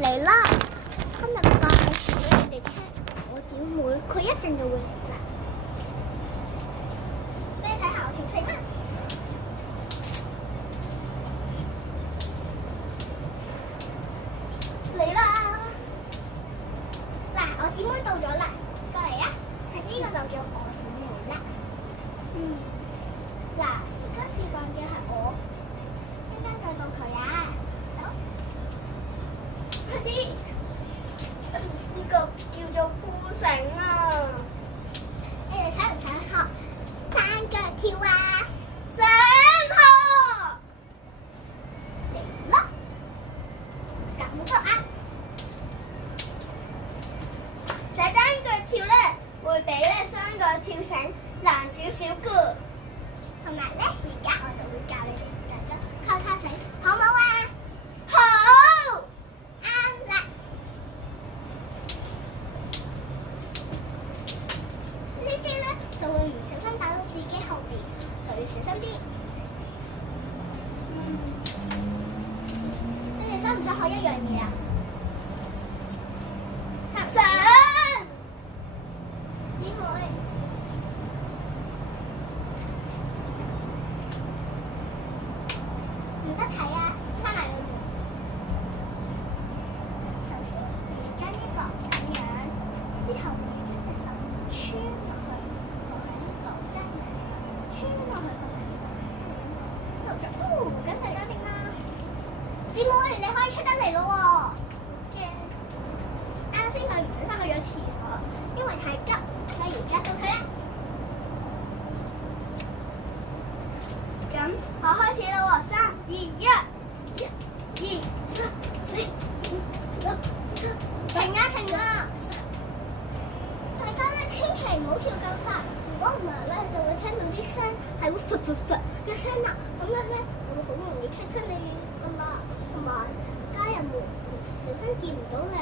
嚟啦！今日個係寫俾你哋聽，我姊妹佢一陣就會嚟啦。俾你睇下我條繩啦。嚟啦！嗱，我姊妹到咗啦，過嚟啊！係呢個就叫我姊妹啦。嗱，而家示範嘅係我，一陣間再到佢啊！走，開始。呢個叫做鋪繩啊！你哋想唔想學單腳跳啊？想學！嚟啦！咁個啊！寫單腳跳咧，會比咧雙腳跳繩難少少噶。同埋咧，而家我就會教你哋大家交叉繩，好唔好啊？好！啱啦！呢啲咧就會唔小心打到自己後邊，就要小心啲。你哋想唔想學一樣嘢啊？想！姊妹，唔得睇啊！閂埋個門。首先，將呢個咁樣，之後將隻手穿落去，放喺呢度，擠埋，穿落去放喺呢度，咁就搞掂啦。姊妹，你可以出得嚟咯喎！啱先佢唔小心去咗廁所，因為太急，所以而家到佢啦。咁我開始啦喎，3、2、1，1、2、3、4、5、6、7，停啊停啊！大家咧千祈唔好跳咁快，如果唔係咧就會聽到啲聲係會噗噗噗嘅聲啊，咁樣咧就會好容易踢親你噶啦，同埋家人們唔小心見唔到你，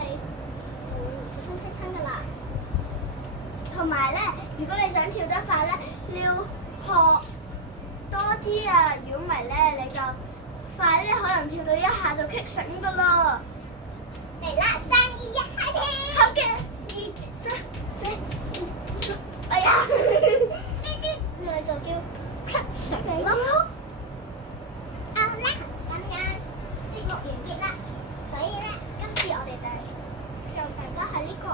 就會唔小心踢親噶啦。同埋咧，如果你想跳得快咧，你要學多啲啊！如果唔係咧，你就快咧，可能跳到一下就棘繩噶啦。嚟啦，3、2、1，開始！好嘅，2、3、4、5、6，哎呀，呢啲咪就叫棘繩咯。好啦，咁樣節目完結啦，所以咧，今次我哋就大家喺呢個